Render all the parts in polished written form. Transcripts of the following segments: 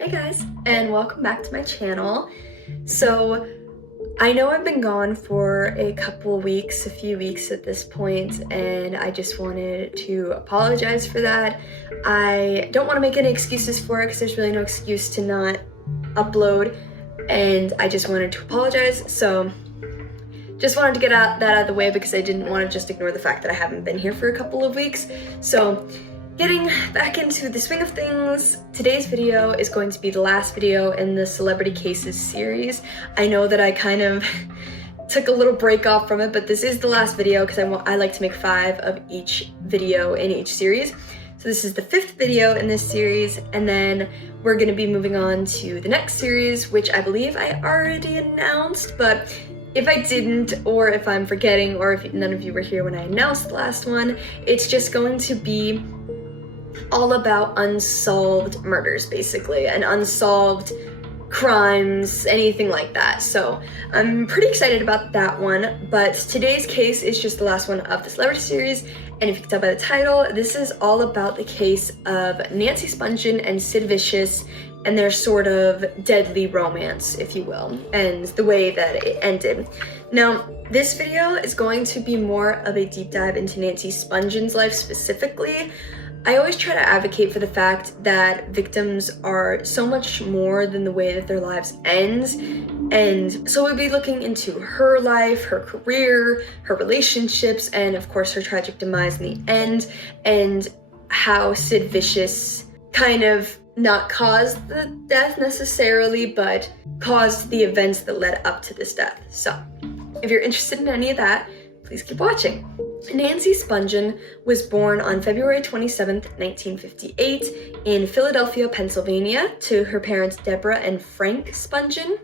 Hey guys, and welcome back to my channel. So I know I've been gone for a few weeks at this point, and I just wanted to apologize for that. I don't want to make any excuses for it because there's really no excuse to not upload, and I just wanted to apologize. So just wanted to get that out of the way because I didn't want to just ignore the fact that I haven't been here for a couple of weeks. So getting back into the swing of things, today's video is going to be the last video in the Celebrity Cases series. I know that I kind of took a little break off from it, but this is the last video because I like to make 5 of each video in each series. So this is the 5th video in this series, and then we're going to be moving on to the next series, which I believe I already announced, but if I didn't, or if I'm forgetting, or if none of you were here when I announced the last one, it's just going to be all about unsolved murders, basically, and unsolved crimes, anything like that. So I'm pretty excited about that one, but today's case is just the last one of the Celebrity series, and if you can tell by the title, this is all about the case of Nancy Spungen and Sid Vicious and their sort of deadly romance, if you will, and the way that it ended. Now, this video is going to be more of a deep dive into Nancy Spungen's life specifically. I always try to advocate for the fact that victims are so much more than the way that their lives ends, and so we'll be looking into her life, her career, her relationships, and of course her tragic demise in the end, and how Sid Vicious kind of not caused the death necessarily, but caused the events that led up to this death. So if you're interested in any of that, please keep watching. Nancy Spungen was born on February 27th, 1958 in Philadelphia, Pennsylvania, to her parents Deborah and Frank Spungen,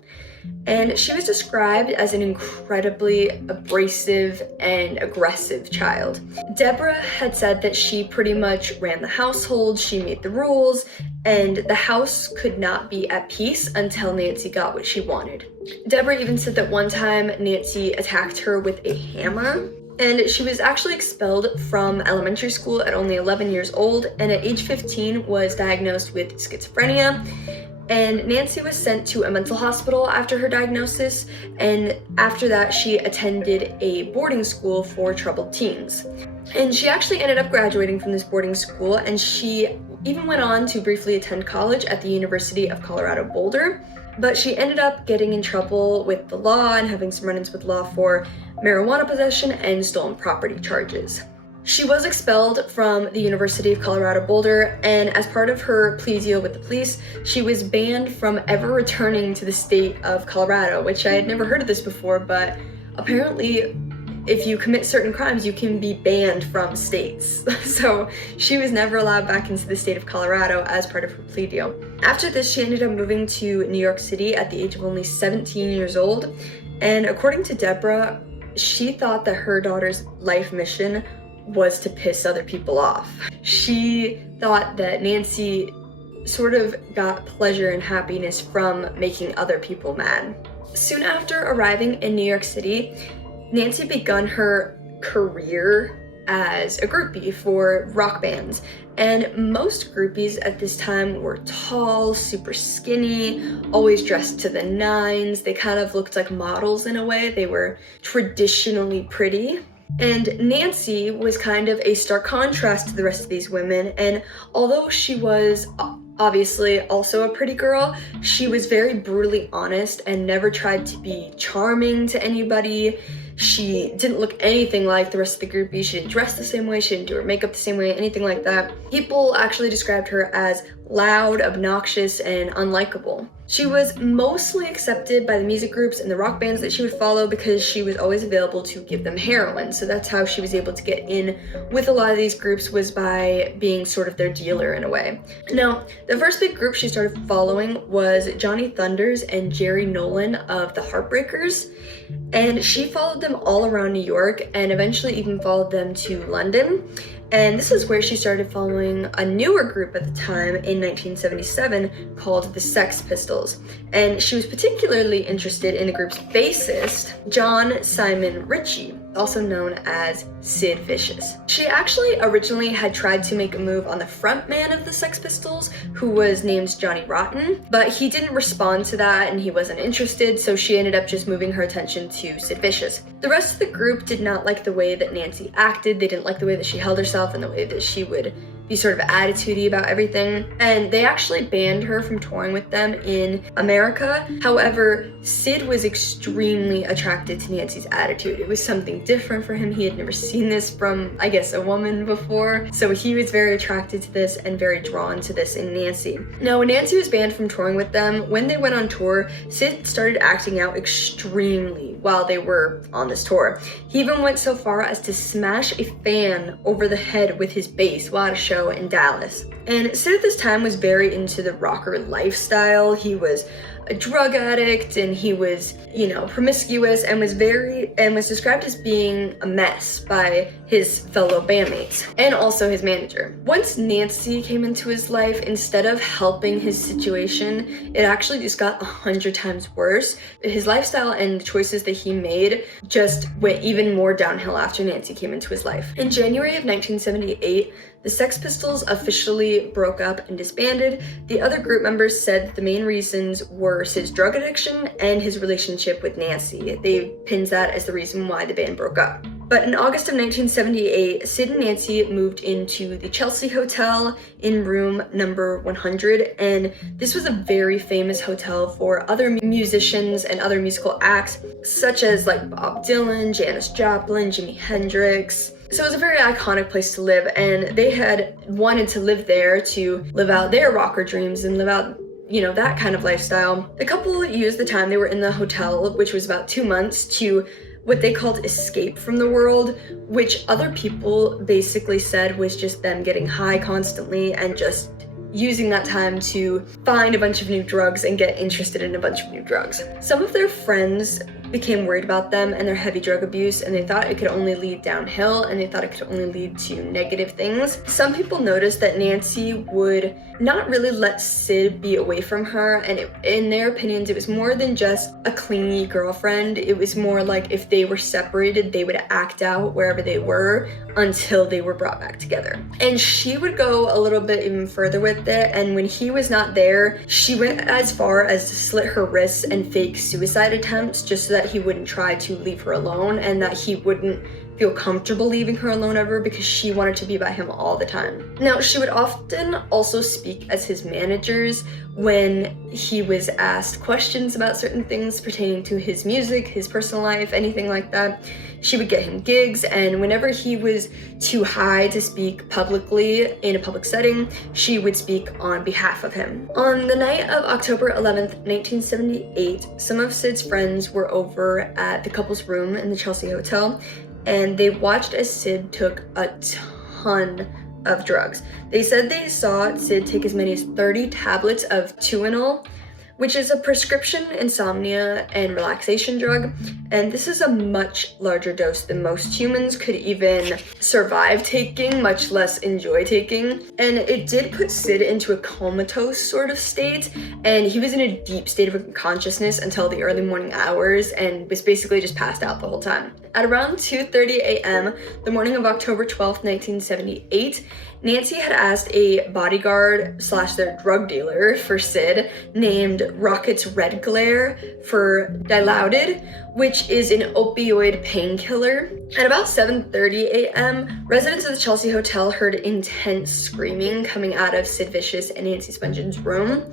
and she was described as an incredibly abrasive and aggressive child. Deborah had said that she pretty much ran the household, she made the rules, and the house could not be at peace until Nancy got what she wanted. Deborah even said that one time Nancy attacked her with a hammer, and she was actually expelled from elementary school at only 11 years old, and at age 15 was diagnosed with schizophrenia. And Nancy was sent to a mental hospital after her diagnosis, and after that she attended a boarding school for troubled teens. And she actually ended up graduating from this boarding school, and she even went on to briefly attend college at the University of Colorado Boulder, but she ended up getting in trouble with the law and having some run-ins with law for marijuana possession and stolen property charges. She was expelled from the University of Colorado Boulder, and as part of her plea deal with the police, she was banned from ever returning to the state of Colorado, which I had never heard of this before, but apparently if you commit certain crimes, you can be banned from states. So she was never allowed back into the state of Colorado as part of her plea deal. After this, she ended up moving to New York City at the age of only 17 years old, and according to Deborah, she thought that her daughter's life mission was to piss other people off. She thought that Nancy sort of got pleasure and happiness from making other people mad. Soon after arriving in New York City, Nancy begun her career as a groupie for rock bands, and most groupies at this time were tall, super skinny, always dressed to the nines. They kind of looked like models in a way. They were traditionally pretty. And Nancy was kind of a stark contrast to the rest of these women, and although she was obviously also a pretty girl, she was very brutally honest and never tried to be charming to anybody. She didn't look anything like the rest of the groupies. She didn't dress the same way, she didn't do her makeup the same way, anything like that. People actually described her as loud, obnoxious, and unlikable. She was mostly accepted by the music groups and the rock bands that she would follow because she was always available to give them heroin. So that's how she was able to get in with a lot of these groups, was by being sort of their dealer in a way. Now, the first big group she started following was Johnny Thunders and Jerry Nolan of the Heartbreakers, and she followed them all around New York and eventually even followed them to London. And this is where she started following a newer group at the time in 1977 called the Sex Pistols. And she was particularly interested in the group's bassist, John Simon Ritchie. also known as Sid Vicious. She actually originally had tried to make a move on the front man of the Sex Pistols, who was named Johnny Rotten, but he didn't respond to that and he wasn't interested, so she ended up just moving her attention to Sid Vicious. The rest of the group did not like the way that Nancy acted. They didn't like the way that she held herself and the way that she would be sort of attitudey about everything, and they actually banned her from touring with them in America. However, Sid was extremely attracted to Nancy's attitude. It was something different for him. He had never seen this from, I guess, a woman before, so he was very attracted to this and very drawn to this in Nancy. Now, when Nancy was banned from touring with them, when they went on tour, Sid started acting out extremely while they were on this tour. He even went so far as to smash a fan over the head with his bass while at a show in Dallas. And Sid at this time was very into the rocker lifestyle. He was a drug addict and he was, promiscuous and was described as being a mess by his fellow bandmates and also his manager. Once Nancy came into his life, instead of helping his situation, it actually just got 100 times worse. His lifestyle and the choices that he made just went even more downhill after Nancy came into his life. In January of 1978, the Sex Pistols officially broke up and disbanded. The other group members said the main reasons were Sid's drug addiction and his relationship with Nancy. They pinned that as the reason why the band broke up. But in August of 1978, Sid and Nancy moved into the Chelsea Hotel in room number 100, and this was a very famous hotel for other musicians and other musical acts, such as like Bob Dylan, Janis Joplin, Jimi Hendrix. So it was a very iconic place to live, and they had wanted to live there to live out their rocker dreams and live out that kind of lifestyle. The couple used the time they were in the hotel, which was about 2 months, to what they called escape from the world, which other people basically said was just them getting high constantly and just using that time to find a bunch of new drugs and get interested in a bunch of new drugs. Some of their friends became worried about them and their heavy drug abuse, and they thought it could only lead downhill, and they thought it could only lead to negative things. Some people noticed that Nancy would not really let Sid be away from her, and in their opinions, it was more than just a clingy girlfriend. It was more like if they were separated, they would act out wherever they were until they were brought back together. And she would go a little bit even further with it, and when he was not there, she went as far as to slit her wrists and fake suicide attempts just so that he wouldn't try to leave her alone and that he wouldn't feel comfortable leaving her alone ever, because she wanted to be by him all the time. Now, she would often also speak as his managers when he was asked questions about certain things pertaining to his music, his personal life, anything like that. She would get him gigs, and whenever he was too high to speak publicly in a public setting, she would speak on behalf of him. On the night of October 11th, 1978, some of Sid's friends were over at the couple's room in the Chelsea Hotel, and they watched as Sid took a ton of drugs. They said they saw Sid take as many as 30 tablets of Tuinal, which is a prescription insomnia and relaxation drug, and this is a much larger dose than most humans could even survive taking, much less enjoy taking. And it did put Sid into a comatose sort of state, and he was in a deep state of unconsciousness until the early morning hours and was basically just passed out the whole time. At around 2:30 a.m., the morning of October 12th, 1978, Nancy had asked a bodyguard / their drug dealer for Sid named Rocket's Red Glare for Dilaudid, which is an opioid painkiller. At about 7:30 a.m., residents of the Chelsea Hotel heard intense screaming coming out of Sid Vicious and Nancy Spungen's room,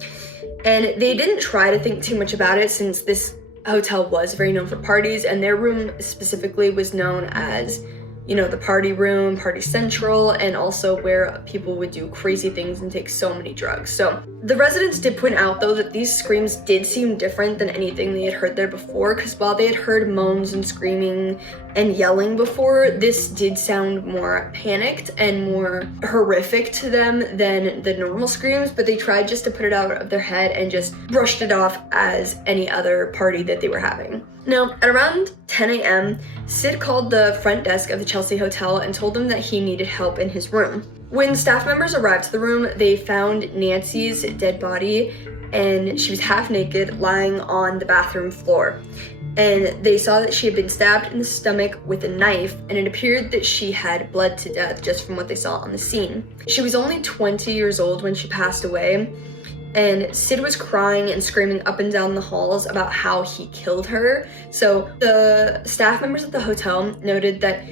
and they didn't try to think too much about it since this hotel was very known for parties, and their room specifically was known as the party room, party central, and also where people would do crazy things and take so many drugs. So the residents did point out, though, that these screams did seem different than anything they had heard there before, because while they had heard moans and screaming and yelling before, this did sound more panicked and more horrific to them than the normal screams, but they tried just to put it out of their head and just brushed it off as any other party that they were having. Now, at around 10 a.m., Sid called the front desk of the Chelsea Hotel and told them that he needed help in his room. When staff members arrived to the room, they found Nancy's dead body, and she was half naked, lying on the bathroom floor. and they saw that she had been stabbed in the stomach with a knife, and it appeared that she had bled to death just from what they saw on the scene. She was only 20 years old when she passed away, and Sid was crying and screaming up and down the halls about how he killed her. So the staff members at the hotel noted that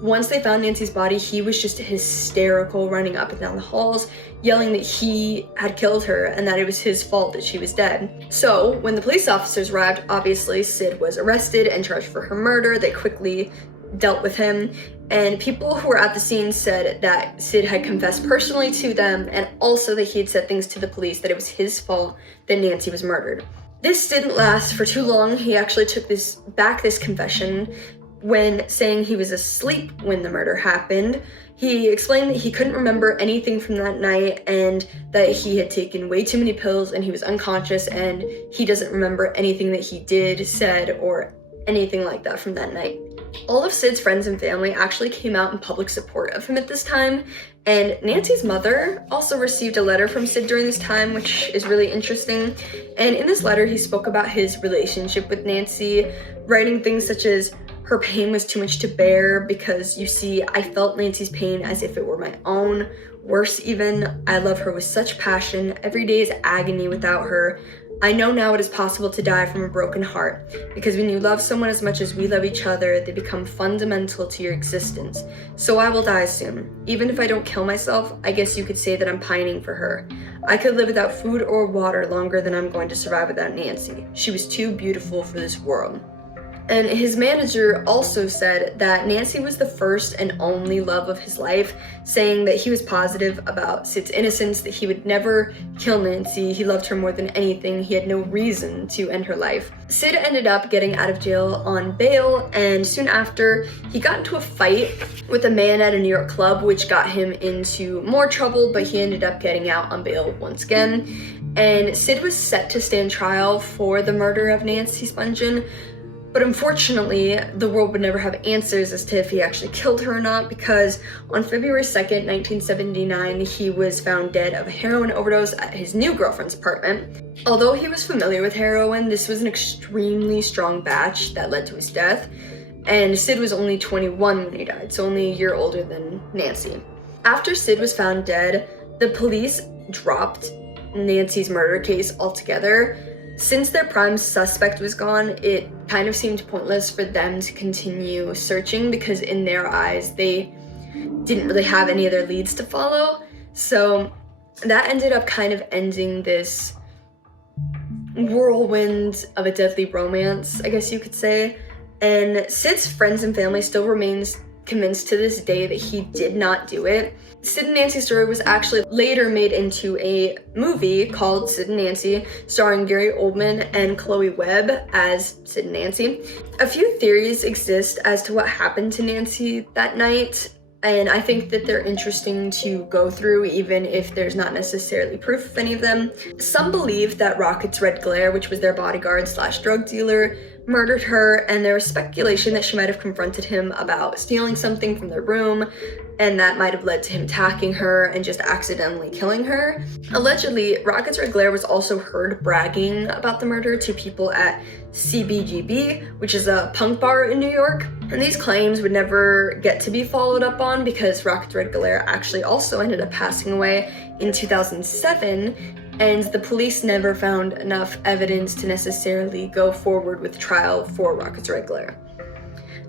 once they found Nancy's body, he was just hysterical, running up and down the halls, yelling that he had killed her and that it was his fault that she was dead. So when the police officers arrived, obviously Sid was arrested and charged for her murder. They quickly dealt with him, and people who were at the scene said that Sid had confessed personally to them, and also that he had said things to the police that it was his fault that Nancy was murdered. This didn't last for too long. He actually took this confession when saying he was asleep when the murder happened. He explained that he couldn't remember anything from that night and that he had taken way too many pills and he was unconscious, and he doesn't remember anything that he did, said, or anything like that from that night. All of Sid's friends and family actually came out in public support of him at this time, and Nancy's mother also received a letter from Sid during this time, which is really interesting. And in this letter, he spoke about his relationship with Nancy, writing things such as, "Her pain was too much to bear because, you see, I felt Nancy's pain as if it were my own. Worse even, I love her with such passion. Every day is agony without her. I know now it is possible to die from a broken heart, because when you love someone as much as we love each other, they become fundamental to your existence. So I will die soon. Even if I don't kill myself, I guess you could say that I'm pining for her. I could live without food or water longer than I'm going to survive without Nancy. She was too beautiful for this world." And his manager also said that Nancy was the first and only love of his life, saying that he was positive about Sid's innocence, that he would never kill Nancy. He loved her more than anything. He had no reason to end her life. Sid ended up getting out of jail on bail, and soon after, he got into a fight with a man at a New York club, which got him into more trouble, but he ended up getting out on bail once again. And Sid was set to stand trial for the murder of Nancy Spungen. But unfortunately, the world would never have answers as to if he actually killed her or not, because on February 2nd, 1979, he was found dead of a heroin overdose at his new girlfriend's apartment. Although he was familiar with heroin, this was an extremely strong batch that led to his death, and Sid was only 21 when he died, so only a year older than Nancy. After Sid was found dead, the police dropped Nancy's murder case altogether. Since their prime suspect was gone, it kind of seemed pointless for them to continue searching, because in their eyes, they didn't really have any other leads to follow. So that ended up kind of ending this whirlwind of a deadly romance, I guess you could say. And Sid's friends and family still remains convinced to this day that he did not do it. Sid and Nancy's story was actually later made into a movie called Sid and Nancy, starring Gary Oldman and Chloe Webb as Sid and Nancy. A few theories exist as to what happened to Nancy that night, and I think that they're interesting to go through, even if there's not necessarily proof of any of them. Some believe that Rocket's Red Glare, which was their bodyguard / drug dealer, murdered her, and there was speculation that she might have confronted him about stealing something from their room, and that might have led to him attacking her and just accidentally killing her. Allegedly, Rocket's Red Glare was also heard bragging about the murder to people at CBGB, which is a punk bar in New York, and these claims would never get to be followed up on because Rocket's Red Glare actually also ended up passing away in 2007, and the police never found enough evidence to necessarily go forward with trial for Rocket's Red Glare.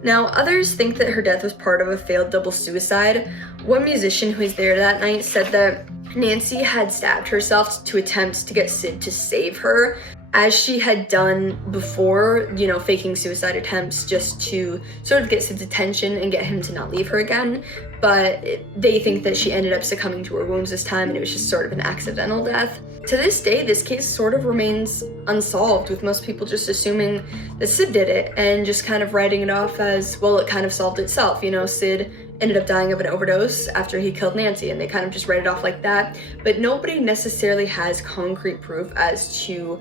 Now, others think that her death was part of a failed double suicide. One musician who was there that night said that Nancy had stabbed herself to attempt to get Sid to save her, as she had done before, faking suicide attempts just to sort of get Sid's attention and get him to not leave her again. But they think that she ended up succumbing to her wounds this time, and it was just sort of an accidental death. To this day, this case sort of remains unsolved, with most people just assuming that Sid did it and just kind of writing it off as, well, it kind of solved itself. Sid ended up dying of an overdose after he killed Nancy, and they kind of just write it off like that. But nobody necessarily has concrete proof as to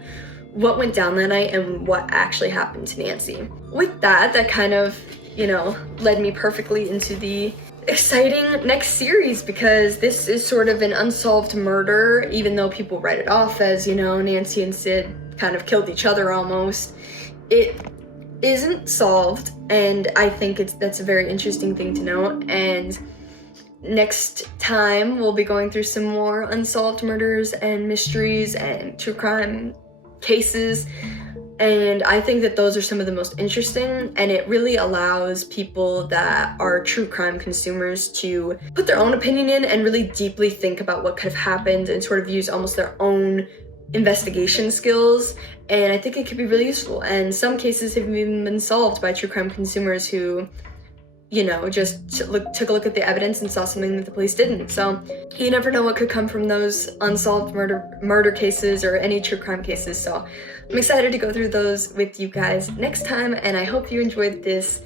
what went down that night and what actually happened to Nancy. With that kind of, led me perfectly into the exciting next series, because this is sort of an unsolved murder, even though people write it off as, Nancy and Sid kind of killed each other almost. It isn't solved, and I think that's a very interesting thing to note. And next time we'll be going through some more unsolved murders and mysteries and true crime cases, and I think that those are some of the most interesting, and it really allows people that are true crime consumers to put their own opinion in and really deeply think about what could have happened and sort of use almost their own investigation skills. And I think it could be really useful, and some cases have even been solved by true crime consumers who, you know, just took a look at the evidence and saw something that the police didn't. So you never know what could come from those unsolved murder cases or any true crime cases. So I'm excited to go through those with you guys next time, and I hope you enjoyed this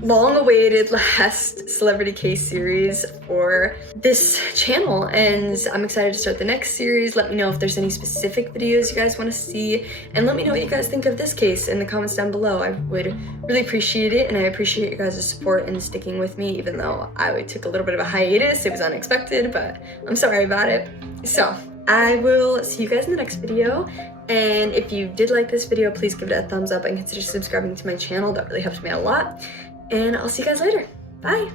long-awaited last celebrity case series for this channel, and I'm excited to start the next series. Let me know if there's any specific videos you guys want to see, and let me know what you guys think of this case in the comments down below. I would really appreciate it, and I appreciate you guys' support and sticking with me, even though I took a little bit of a hiatus. It was unexpected, but I'm sorry about it. So I will see you guys in the next video, and if you did like this video, please give it a thumbs up and consider subscribing to my channel. That really helps me out a lot. And I'll see you guys later. Bye.